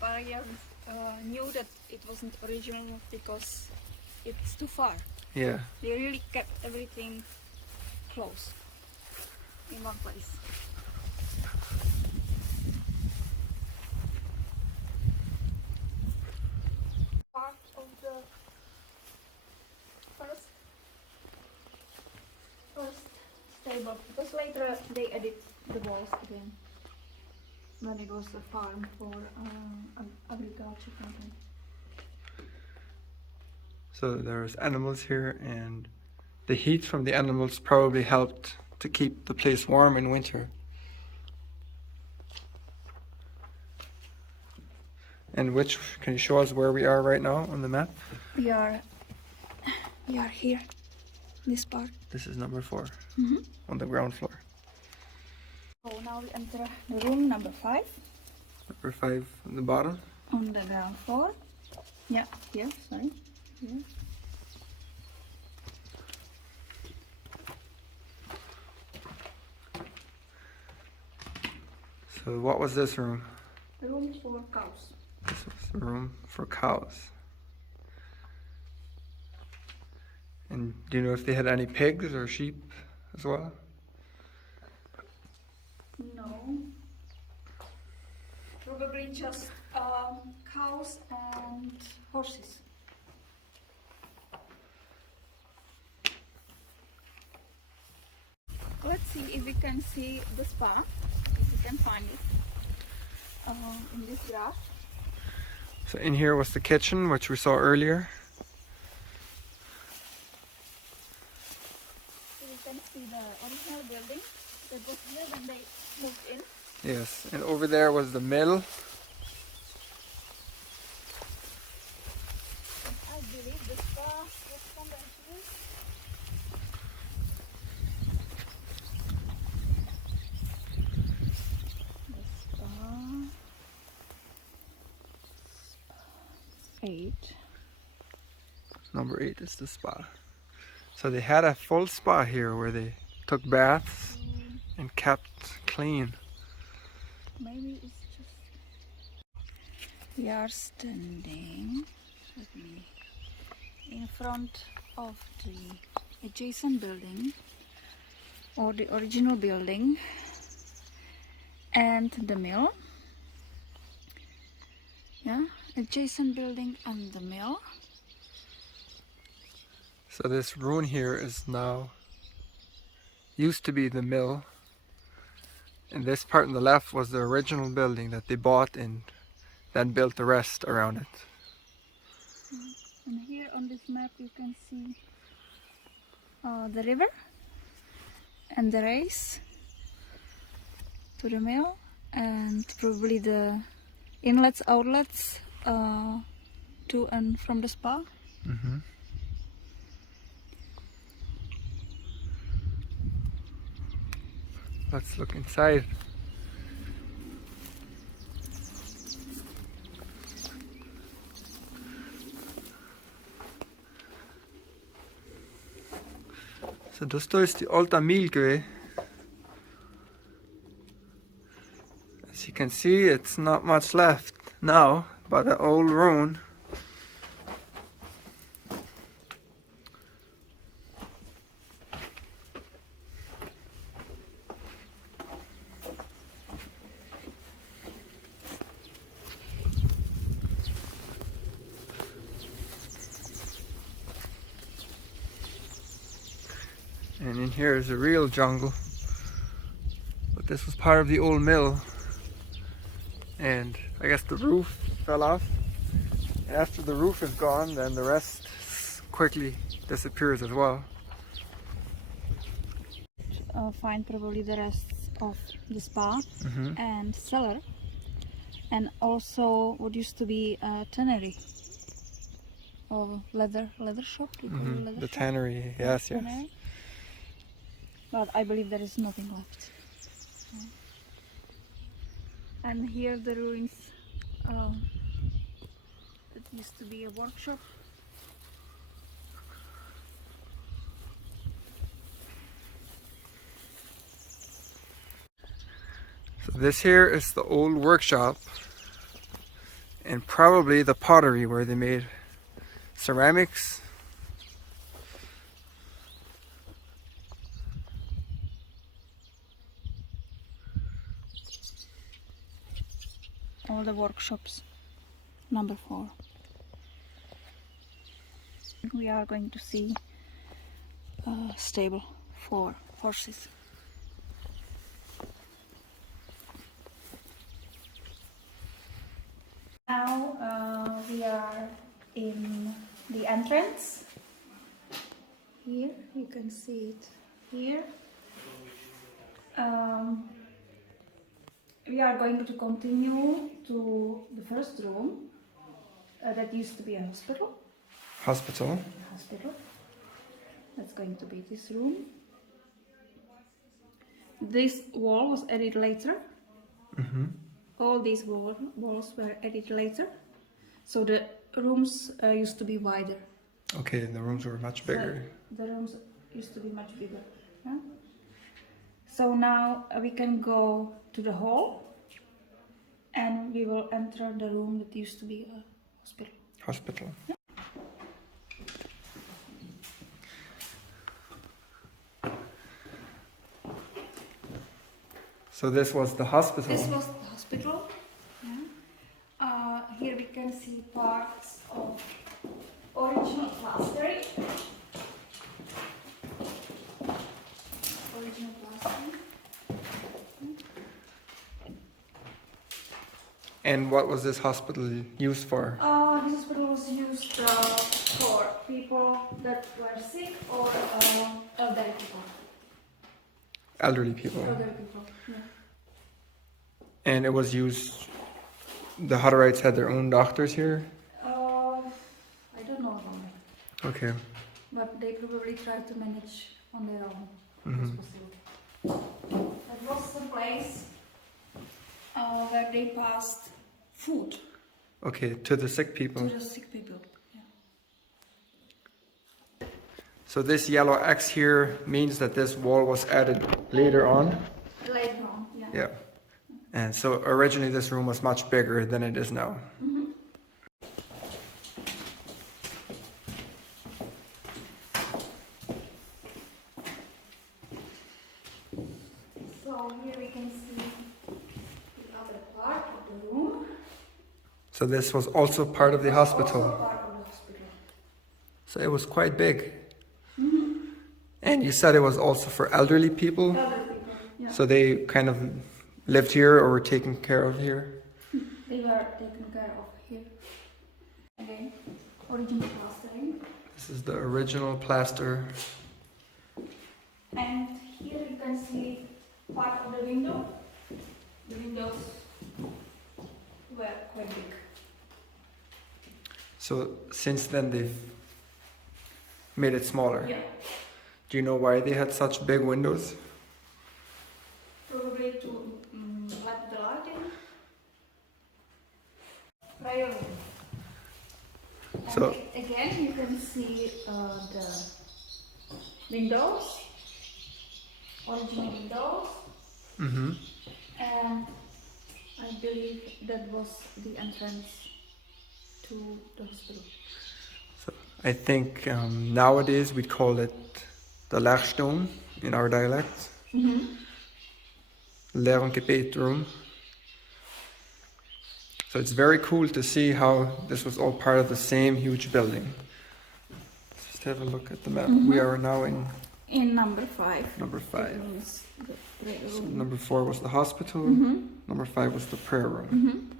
Paier knew that it wasn't original because it's too far. Yeah. They really kept everything close in one place. Part of the first stable, because later they added the walls again when it was a farm for agriculture company. So there's animals here, and the heat from the animals probably helped to keep the place warm in winter. And can you show us where we are right now on the map? We are here, this part. This is number 4, Mm-hmm. on the ground floor. So now we enter the room number 5 Number 5 on the bottom. on the ground floor. Yeah, here, sorry. Here. So what was this room? The room for cows. This was the room for cows. And do you know if they had any pigs or sheep as well? No. Probably just cows and horses. Let's see if we can see the spa, if we can find it in this graph. So in here was the kitchen, which we saw earlier. So we can see the original building that was here when they moved in. Yes, and over there was the mill. And I believe the spa was somewhere here. The spa. 8. Number 8 is the spa. So they had a full spa here where they took baths and kept clean. Maybe it's just. We are standing in front of the adjacent building, or the original building, and the mill. Yeah, adjacent building and the mill. So this ruin here is now, used to be the mill. And this part on the left was the original building that they bought and then built the rest around it. And here on this map you can see the river and the race to the mill, and probably the inlets, outlets to and from the spa. Mm-hmm. Let's look inside. So das da ist die alte Milchkühe. As you can see, it's not much left now, but an old ruin. And in here is a real jungle. But this was part of the old mill. And I guess the roof fell off. And after the roof is gone, then the rest quickly disappears as well. Find probably the rest of the spa and cellar, and also what used to be a tannery or leather shop. You call it leather The shop? tannery, yes, yes. Tannery. But I believe there is nothing left. And here the ruins that used to be a workshop. So this here is the old workshop and probably the pottery where they made ceramics. All the workshops. Number 4. We are going to see a stable for horses. Now we are in the entrance. Here you can see it here. We are going to continue to the first room that used to be a hospital. Hospital. That's going to be this room. This wall was added later. All these walls were added later. So the rooms used to be wider. Okay, the rooms were much bigger. The rooms used to be much bigger. Yeah? So now we can go to the hall and we will enter the room that used to be a hospital. Hospital. Yeah. So this was the hospital. This was the hospital. Yeah. Here we can see parts of original plastering. And what was this hospital used for? This hospital was used for people that were sick or elderly people. Elderly people. Elderly people, yeah. And it was used, the Hutterites had their own doctors here? I don't know about that. Okay. But they probably tried to manage on their own. This facility. That was the place where they passed food Okay, to the sick people. to the sick people. Yeah. So this yellow X here means that this wall was added later on? Later on, yeah. Yeah. And so originally this room was much bigger than it is now. So here we can see the other part of the room. So this was also part of the hospital. Also part of the hospital. So it was quite big. And you said it was also for elderly people? Elderly people, yeah. So they kind of lived here or were taken care of here? They were taken care of here. Again, original plastering. This is the original plaster. And here you can see part of the window. The windows were quite big. So since then they've made it smaller. Yeah. Do you know why they had such big windows? Probably to let the light in. Right. And So- again, you can see the windows, original windows, and I believe that was the entrance to the hospital. So I think nowadays we'd call it the Lachstone in our dialect. Leer en gebed room. So it's very cool to see how this was all part of the same huge building. Let's just have a look at the map. We are now in number 5. number 5. It was the prayer So room. number 4 was the hospital. Number 5 was the prayer room.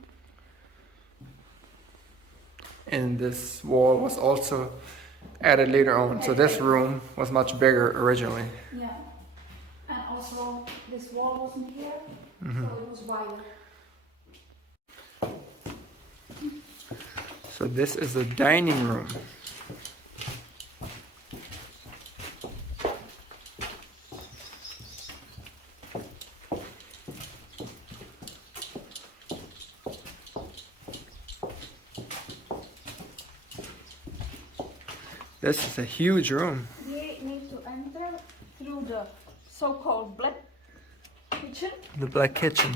And this wall was also added later on. So this room was much bigger originally. Yeah. And also this wall wasn't here, so it was wider. So this is the dining room. This is a huge room. We need to enter through the so-called black kitchen. The black kitchen.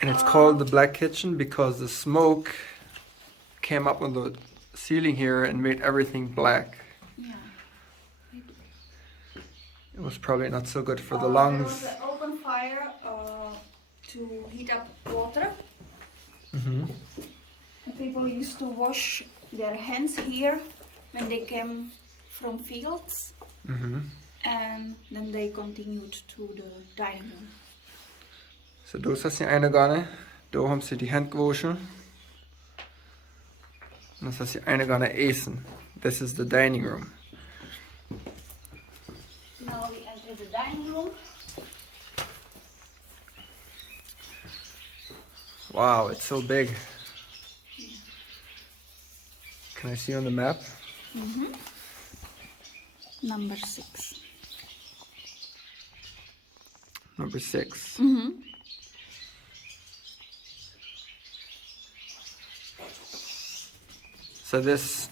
And it's called the Black Kitchen because the smoke came up on the ceiling here and made everything black. Yeah. It was probably not so good for the There lungs. was an open fire to heat up water. Mm-hmm. The people used to wash their hands here when they came from fields. Mm-hmm. And then they continued to the dining room. Så då sa sin ene gane, då har de de hand gewaschen. Og så sin ene gane esen. This is the dining room. Now we enter the dining room. Wow, it's so big. Can I see on the map? Mm-hmm. Number 6. Number 6. Mm-hmm. So this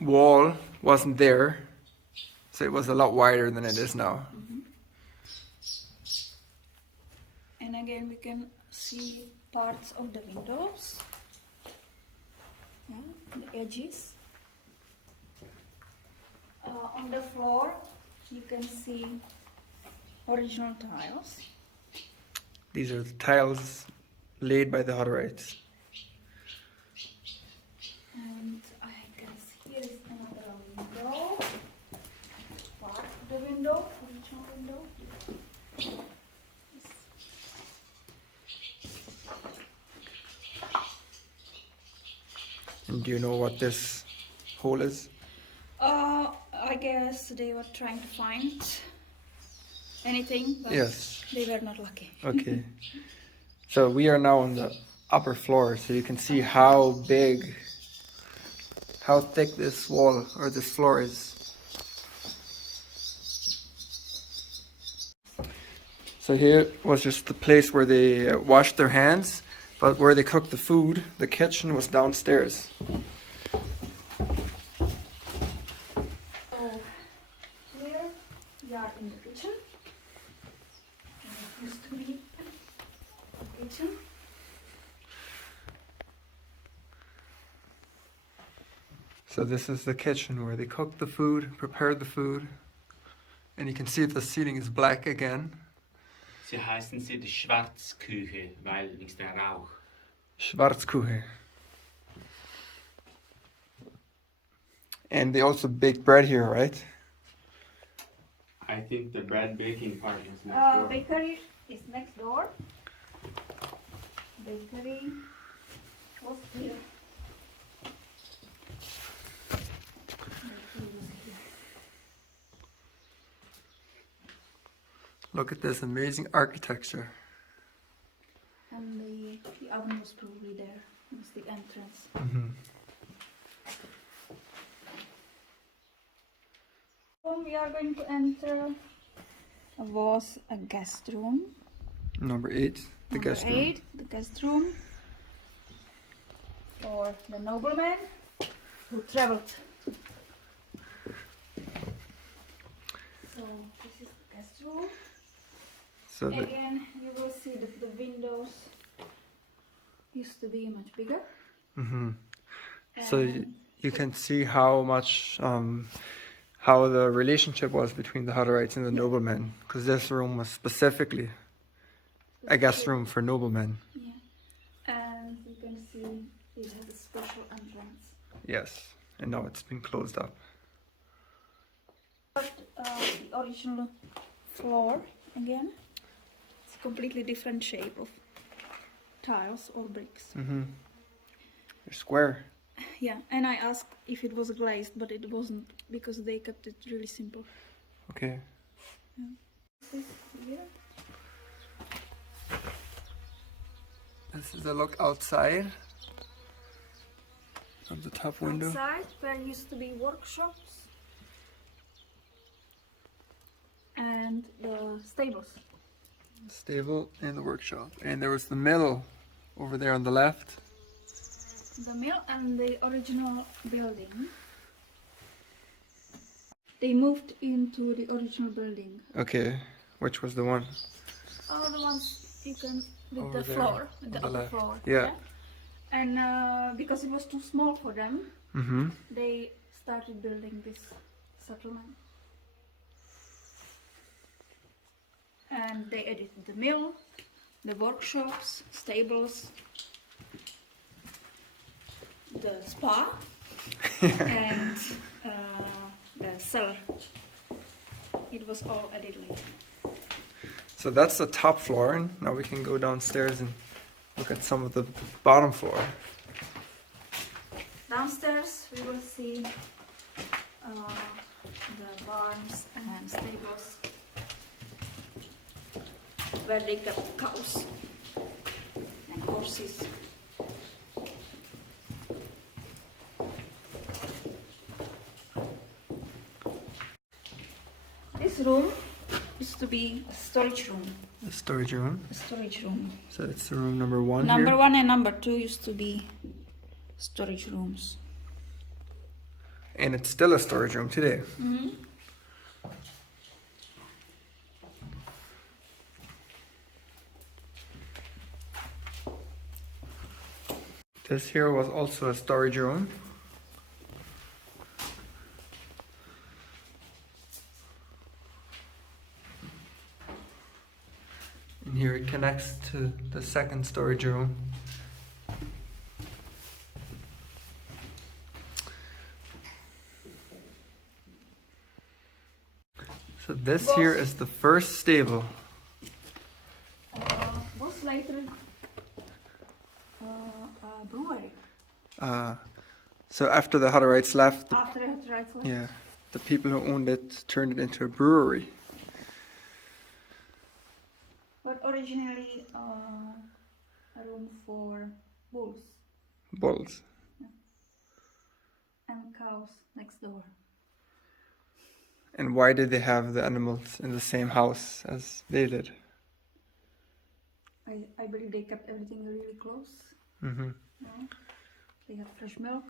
wall wasn't there, so it was a lot wider than it is now. Mm-hmm. And again we can see parts of the windows. Yeah, the edges. On the floor you can see original tiles. These are the tiles laid by the Hutterites. And I guess here is another window. Part of the window, original window. And do you know what this hole is? I guess they were trying to find anything, but Yes. they were not lucky. Okay. So we are now on the upper floor, so you can see how big, how thick this wall or this floor is. So here was just the place where they washed their hands, but where they cooked the food, the kitchen was downstairs. So here we are in the kitchen. And it used to be the kitchen. So this is the kitchen where they cooked the food, prepared the food, and you can see the ceiling is black again. Sie heißen sie die Schwarzküche, weil wegen der Rauch. Schwarzküche. And they also bake bread here, right? I think the bread baking part is next door. Bakery is next door. Bakery was here. Bakery was here. Look at this amazing architecture. And the oven was probably there. It was the entrance. Mm-hmm. Room we are going to enter was a guest room. Number 8, the Number guest room. 8, the guest room for the nobleman who traveled. So this is the guest room. So the, Again, you will see that the windows used to be much bigger. mm-hmm. So And you can see how much, how the relationship was between the Hutterites and the noblemen, because this room was specifically a guest room for noblemen. Yeah, and you can see it has a special entrance. Yes, and now it's been closed up. But the original floor again, it's a completely different shape of tiles or bricks. Mm-hmm. They're square. Yeah, and I asked if it was glazed, but it wasn't because they kept it really simple. Okay. This here. This is a look outside of the top window. Outside, where used to be workshops and the stables. Stable and the workshop. And there was the mill over there on the left. The mill and the original building. They moved into the original building. Okay, which was the one? All the ones you can with over the there floor, with the on the upper left. floor. Yeah. And because it was too small for them, Mm-hmm. they started building this settlement. And they added the mill, the workshops, stables, the spa, and the cellar. It was all added later. So that's the top floor, and now we can go downstairs and look at some of the bottom floor. Downstairs we will see the barns and stables where they kept cows and horses. This room used to be a storage room. The storage room. A storage room. So it's the room number one Number here. 1 and number 2 used to be storage rooms. And it's still a storage room today. Mm-hmm. This here was also a storage room. And here it connects to the second storage room. So this here is the first stable. Was later a brewery. So after the Hutterites left, After Hutterites left. yeah, the people who owned it turned it into a brewery. But originally a room for bulls Bulls. and cows next door. And why did they have the animals in the same house as they did? I believe they kept everything really close. Mm-hmm. You know? They had fresh milk.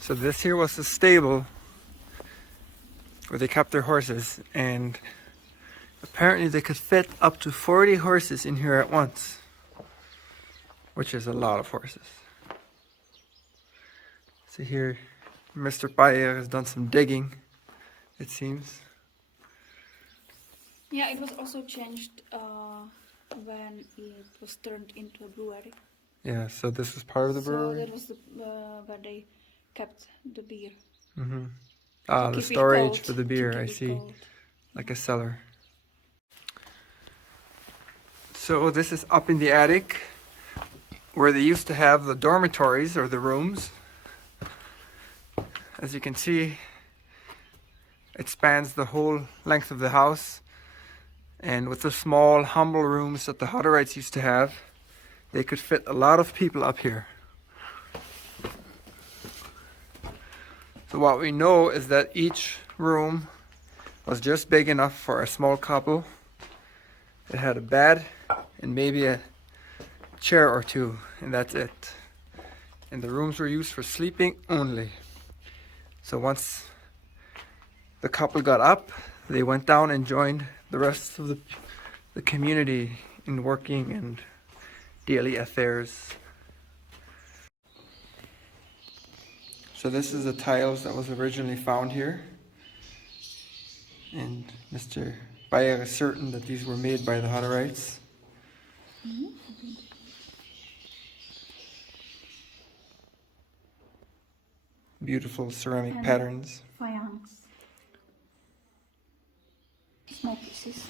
So this here was the stable where they kept their horses, and apparently they could fit up to 40 horses in here at once, which is a lot of horses. So here Mr. Paier has done some digging, it seems. Yeah, it was also changed when it was turned into a brewery. Yeah, so this was part of the So brewery? that was the, where they kept the beer. Mm-hmm. To Ah, the keep it storage cold, for the to beer, keep I it see. cold. Like a cellar. So this is up in the attic where they used to have the dormitories or the rooms. As you can see, it spans the whole length of the house, and with the small humble rooms that the Hutterites used to have, they could fit a lot of people up here. So what we know is that each room was just big enough for a small couple. It had a bed and maybe a chair or two, and that's it. And the rooms were used for sleeping only. So once the couple got up, they went down and joined the rest of the community in working and daily affairs. So this is the tiles that was originally found here. And Mr. Paier is certain that these were made by the Hutterites. Beautiful ceramic And patterns. Faience. Small pieces.